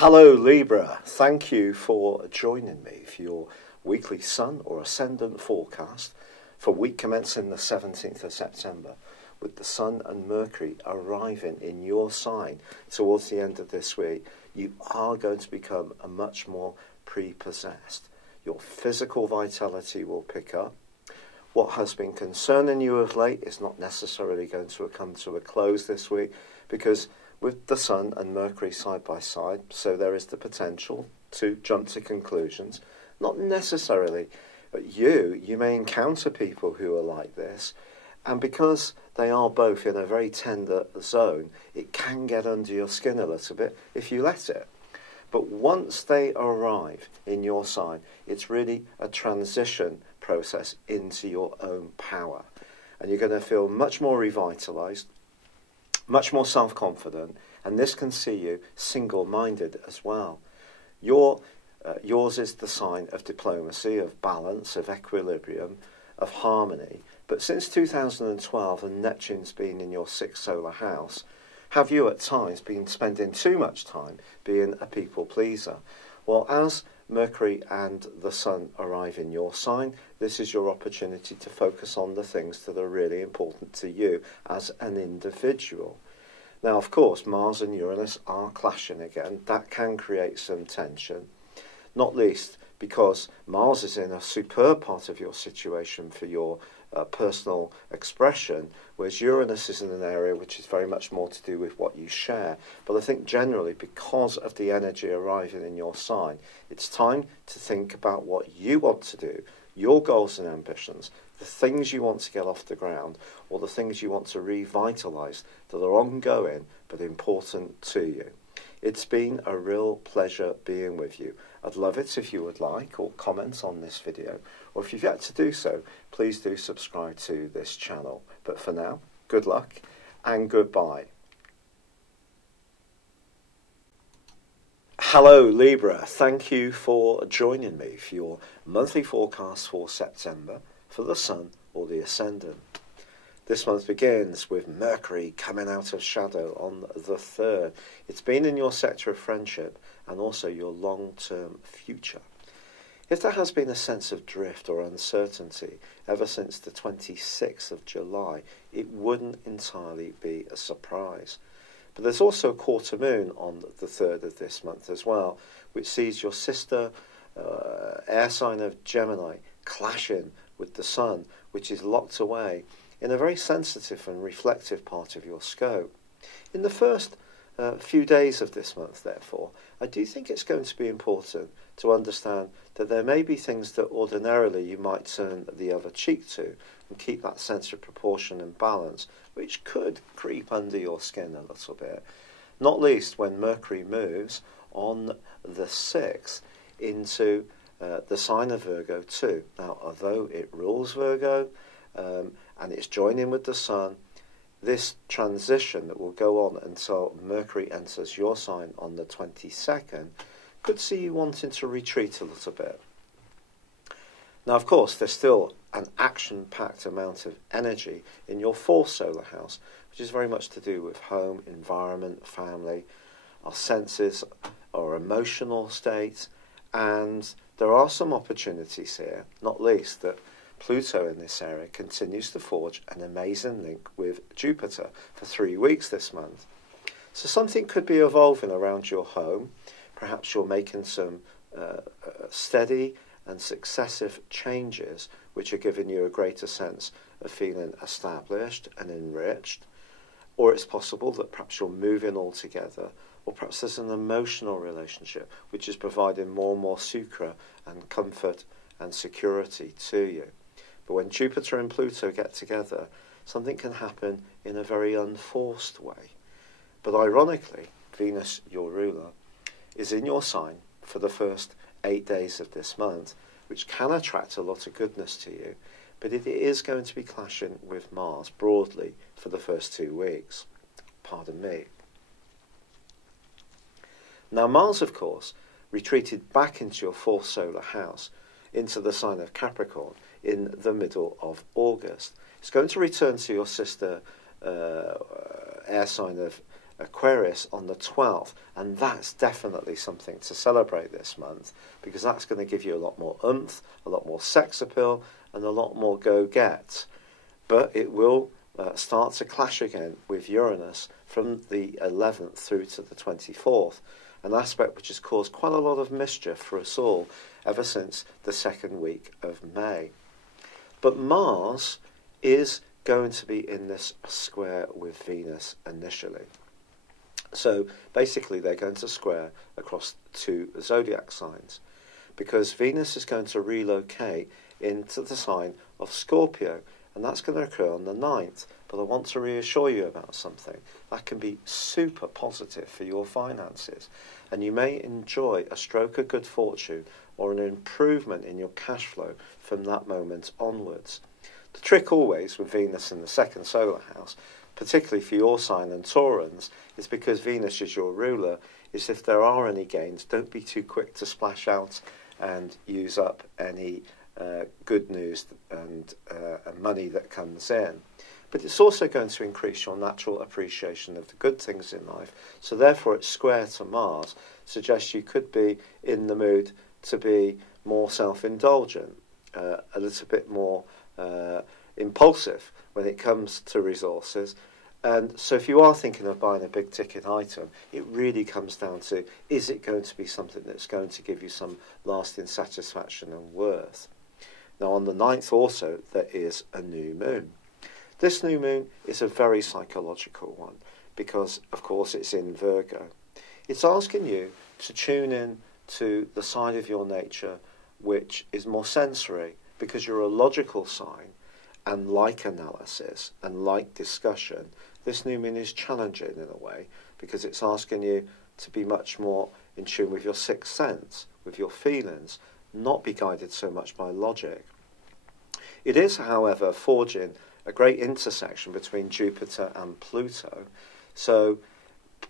Hello Libra, thank you for joining me for your weekly sun or ascendant forecast for week commencing the 17th of September, with the Sun and Mercury arriving in your sign towards the end of this week. You are going to become a much more prepossessed. Your physical vitality will pick up. What has been concerning you of late is not necessarily going to come to a close this week, because with the Sun and Mercury side by side, so there is the potential to jump to conclusions. Not necessarily, but you may encounter people who are like this, and because they are both in a very tender zone, it can get under your skin a little bit if you let it. But once they arrive in your sign, it's really a transition process into your own power. And you're going to feel much more revitalized, much more self-confident, and this can see you single-minded as well. Yours is the sign of diplomacy, of balance, of equilibrium, of harmony. But since 2012, and Neptune's been in your sixth solar house, have you at times been spending too much time being a people pleaser? Well, as Mercury and the Sun arrive in your sign, this is your opportunity to focus on the things that are really important to you as an individual. Now, of course, Mars and Uranus are clashing again. That can create some tension, not least because Mars is in a superb part of your situation for your personal expression, whereas Uranus is in an area which is very much more to do with what you share. But I think generally, because of the energy arriving in your sign, it's time to think about what you want to do, your goals and ambitions, the things you want to get off the ground, or the things you want to revitalise that are ongoing but important to you. It's been a real pleasure being with you. I'd love it if you would like or comment on this video, or if you've yet to do so, please do subscribe to this channel. But for now, good luck and goodbye. Hello Libra, thank you for joining me for your monthly forecast for September for the Sun or the Ascendant. This month begins with Mercury coming out of shadow on the 3rd. It's been in your sector of friendship and also your long-term future. If there has been a sense of drift or uncertainty ever since the 26th of July, it wouldn't entirely be a surprise. But there's also a quarter moon on the 3rd of this month as well, which sees your sister air sign of Gemini clashing with the Sun, which is locked away in a very sensitive and reflective part of your scope. In the first few days of this month, therefore, I do think it's going to be important to understand that there may be things that ordinarily you might turn the other cheek to and keep that sense of proportion and balance, which could creep under your skin a little bit, not least when Mercury moves on the 6th into the sign of Virgo too. Now, although it rules Virgo and it's joining with the Sun, this transition that will go on until Mercury enters your sign on the 22nd could see you wanting to retreat a little bit. Now, of course, there's still an action-packed amount of energy in your 4th solar house, which is very much to do with home, environment, family, our senses, our emotional state, and there are some opportunities here, not least that Pluto in this area continues to forge an amazing link with Jupiter for 3 weeks this month. So something could be evolving around your home. Perhaps you're making some steady and successive changes which are giving you a greater sense of feeling established and enriched. Or it's possible that perhaps you're moving altogether, or perhaps there's an emotional relationship which is providing more and more sucra and comfort and security to you. But when Jupiter and Pluto get together, something can happen in a very unforced way. But ironically, Venus, your ruler, is in your sign for the first 8 days of this month, which can attract a lot of goodness to you, but it is going to be clashing with Mars broadly for the first 2 weeks. Pardon me. Now, Mars, of course, retreated back into your 4th solar house, into the sign of Capricorn, in the middle of August. It's going to return to your sister air sign of Aquarius on the 12th, and that's definitely something to celebrate this month, because that's going to give you a lot more oomph, a lot more sex appeal, and a lot more go-get. But it will start to clash again with Uranus from the 11th through to the 24th, an aspect which has caused quite a lot of mischief for us all ever since the second week of May. But Mars is going to be in this square with Venus initially. So basically they're going to square across two zodiac signs, because Venus is going to relocate into the sign of Scorpio, and that's going to occur on the 9th. But I want to reassure you about something. That can be super positive for your finances, and you may enjoy a stroke of good fortune or an improvement in your cash flow from that moment onwards. The trick always with Venus in the second solar house, particularly for your sign and Taurans, is because Venus is your ruler, is if there are any gains, don't be too quick to splash out and use up any good news and money that comes in. But it's also going to increase your natural appreciation of the good things in life. So therefore, it's square to Mars suggests you could be in the mood to be more self-indulgent, a little bit more impulsive when it comes to resources. And so if you are thinking of buying a big ticket item, it really comes down to, is it going to be something that's going to give you some lasting satisfaction and worth? Now on the 9th also, there is a new moon. This new moon is a very psychological one because, of course, it's in Virgo. It's asking you to tune in to the side of your nature which is more sensory, because you're a logical sign and like analysis and like discussion. This new moon is challenging in a way because it's asking you to be much more in tune with your sixth sense, with your feelings, not be guided so much by logic. It is, however, forging a great intersection between Jupiter and Pluto, so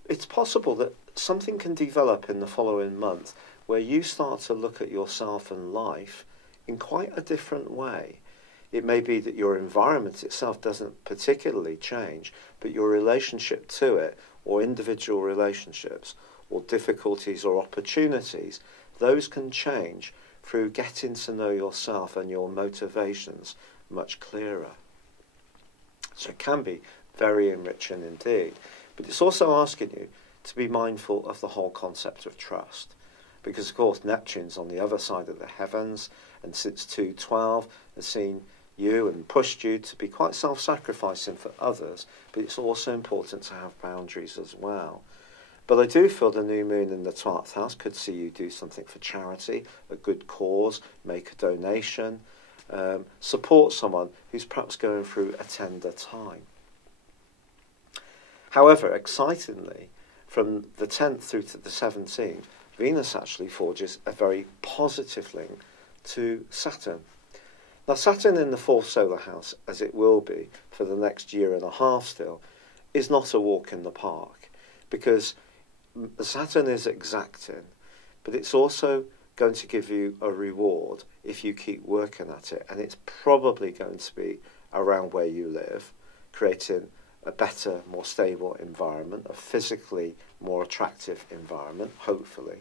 it's possible that something can develop in the following month where you start to look at yourself and life in quite a different way. It may be that your environment itself doesn't particularly change, but your relationship to it, or individual relationships, or difficulties or opportunities, those can change through getting to know yourself and your motivations much clearer. So it can be very enriching indeed. But it's also asking you to be mindful of the whole concept of trust. Because, of course, Neptune's on the other side of the heavens, and since 212 has seen you and pushed you to be quite self-sacrificing for others, but it's also important to have boundaries as well. But I do feel the new moon in the 12th house could see you do something for charity, a good cause, make a donation, support someone who's perhaps going through a tender time. However, excitingly, from the 10th through to the 17th, Venus actually forges a very positive link to Saturn. Now, Saturn in the fourth solar house, as it will be for the next year and a half still, is not a walk in the park, because Saturn is exacting, but it's also going to give you a reward if you keep working at it, and it's probably going to be around where you live, creating a better, more stable environment, a physically more attractive environment, hopefully.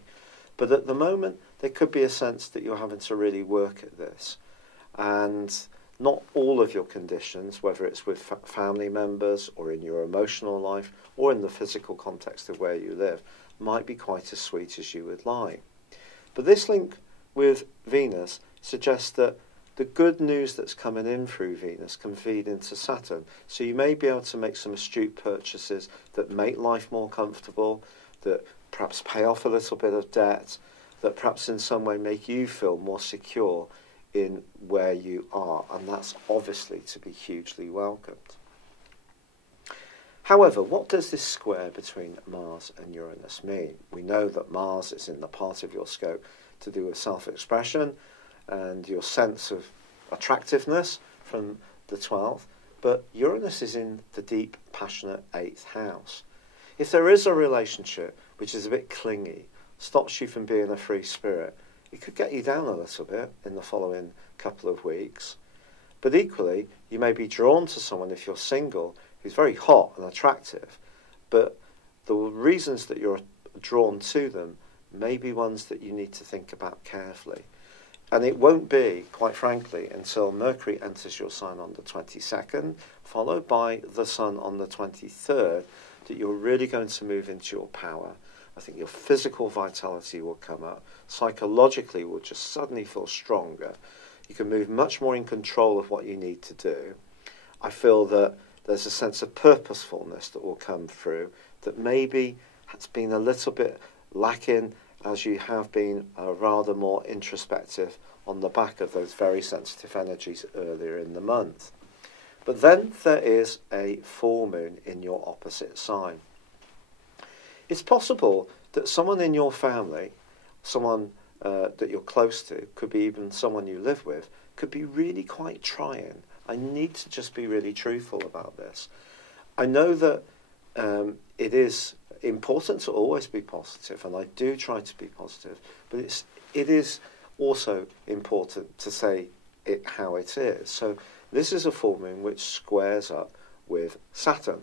But at the moment, there could be a sense that you're having to really work at this. And not all of your conditions, whether it's with family members or in your emotional life or in the physical context of where you live, might be quite as sweet as you would like. But this link with Venus suggests that the good news that's coming in through Venus can feed into Saturn. So you may be able to make some astute purchases that make life more comfortable, that perhaps pay off a little bit of debt, that perhaps in some way make you feel more secure in where you are. And that's obviously to be hugely welcomed. However, what does this square between Mars and Uranus mean? We know that Mars is in the part of your scope to do with self-expression and your sense of attractiveness from the 12th, but Uranus is in the deep, passionate 8th house. If there is a relationship which is a bit clingy, stops you from being a free spirit, it could get you down a little bit in the following couple of weeks. But equally, you may be drawn to someone, if you're single, who's very hot and attractive, but the reasons that you're drawn to them may be ones that you need to think about carefully. And it won't be, quite frankly, until Mercury enters your sign on the 22nd, followed by the Sun on the 23rd, that you're really going to move into your power. I think your physical vitality will come up. Psychologically, will just suddenly feel stronger. You can move much more in control of what you need to do. I feel that there's a sense of purposefulness that will come through that maybe has been a little bit lacking as you have been rather more introspective on the back of those very sensitive energies earlier in the month. But then there is a full moon in your opposite sign. It's possible that someone in your family, someone that you're close to, could be even someone you live with, could be really quite trying. I need to just be really truthful about this. I know that it is important to always be positive, and I do try to be positive, but it is also important to say it how it is. So this is a full moon which squares up with Saturn.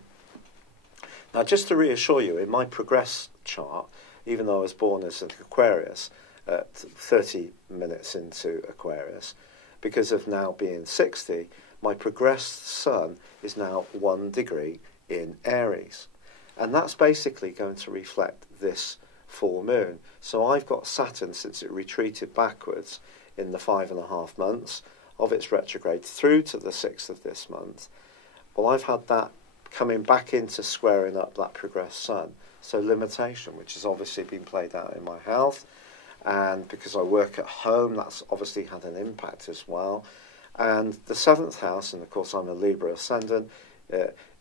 Now, just to reassure you, in my progress chart, even though I was born as an Aquarius, 30 minutes into Aquarius, because of now being 60, my progressed Sun is now 1 degree in Aries. And that's basically going to reflect this full moon. So I've got Saturn, since it retreated backwards in the 5.5 months of its retrograde through to the 6th of this month. Well, I've had that coming back into squaring up that progressed Sun. So limitation, which has obviously been played out in my health. And because I work at home, that's obviously had an impact as well. And the 7th house, and of course I'm a Libra ascendant,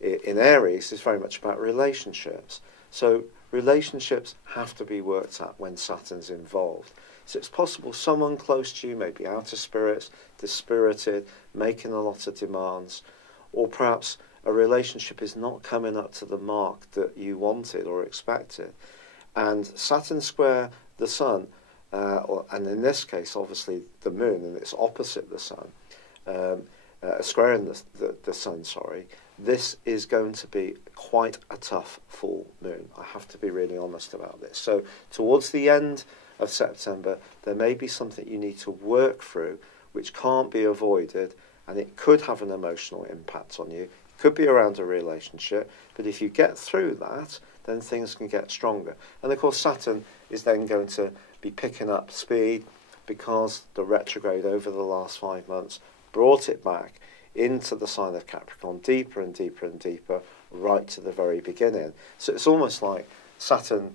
in Aries is very much about relationships. So relationships have to be worked at when Saturn's involved. So it's possible someone close to you may be out of spirits, dispirited, making a lot of demands, or perhaps a relationship is not coming up to the mark that you wanted or expected. And Saturn square the Sun, and in this case obviously the Moon, and it's opposite the Sun, squaring the Sun, sorry, this is going to be quite a tough full moon. I have to be really honest about this. So towards the end of September, there may be something you need to work through which can't be avoided, and it could have an emotional impact on you. It could be around a relationship, but if you get through that, then things can get stronger. And of course Saturn is then going to be picking up speed because the retrograde over the last 5 months brought it back into the sign of Capricorn, deeper and deeper and deeper, right to the very beginning. So it's almost like Saturn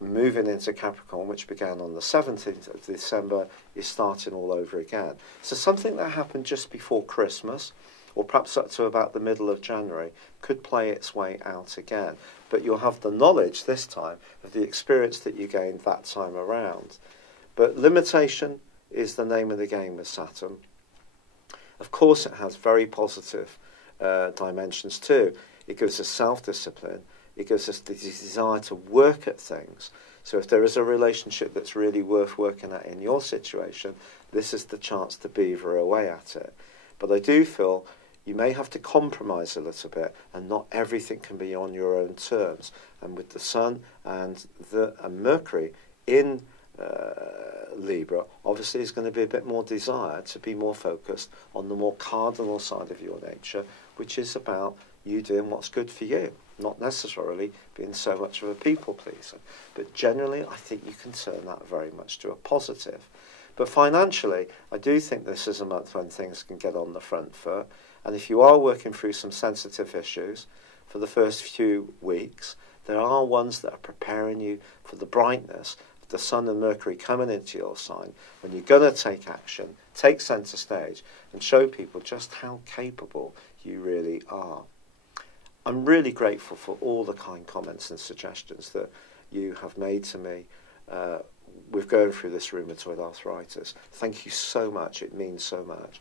moving into Capricorn, which began on the 17th of December, is starting all over again. So something that happened just before Christmas, or perhaps up to about the middle of January, could play its way out again. But you'll have the knowledge this time of the experience that you gained that time around. But limitation is the name of the game with Saturn. Of course, it has very positive dimensions too. It gives us self-discipline. It gives us the desire to work at things. So if there is a relationship that's really worth working at in your situation, this is the chance to beaver away at it. But I do feel you may have to compromise a little bit, and not everything can be on your own terms. And with the Sun and Mercury in Libra, obviously is going to be a bit more desire to be more focused on the more cardinal side of your nature, which is about you doing what's good for you, not necessarily being so much of a people pleaser. But generally, I think you can turn that very much to a positive. But financially, I do think this is a month when things can get on the front foot. And if you are working through some sensitive issues for the first few weeks, there are ones that are preparing you for the brightness of the Sun and Mercury coming into your sign, when you're going to take action, take centre stage, and show people just how capable you really are. I'm really grateful for all the kind comments and suggestions that you have made to me with going through this rheumatoid arthritis. Thank you so much. It means so much.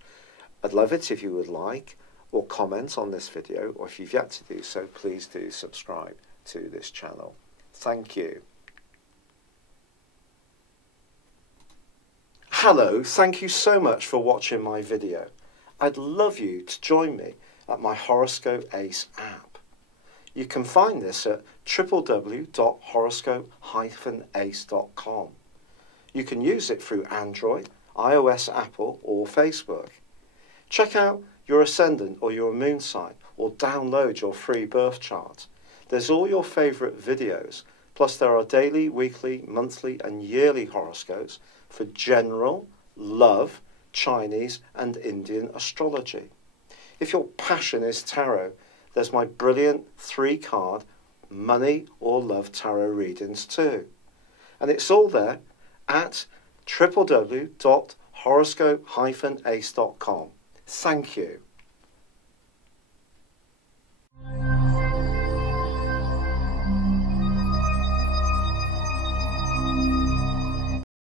I'd love it if you would like or comment on this video, or if you've yet to do so, please do subscribe to this channel. Thank you. Hello, thank you so much for watching my video. I'd love you to join me at my Horoscope Ace app. You can find this at www.horoscope-ace.com. You can use it through Android, iOS, Apple or Facebook. Check out your ascendant or your moon sign or download your free birth chart. There's all your favourite videos, plus there are daily, weekly, monthly and yearly horoscopes for general, love, Chinese and Indian astrology. If your passion is tarot, there's my brilliant 3-card money or love tarot readings too. And it's all there at www.horoscope-ace.com. Thank you.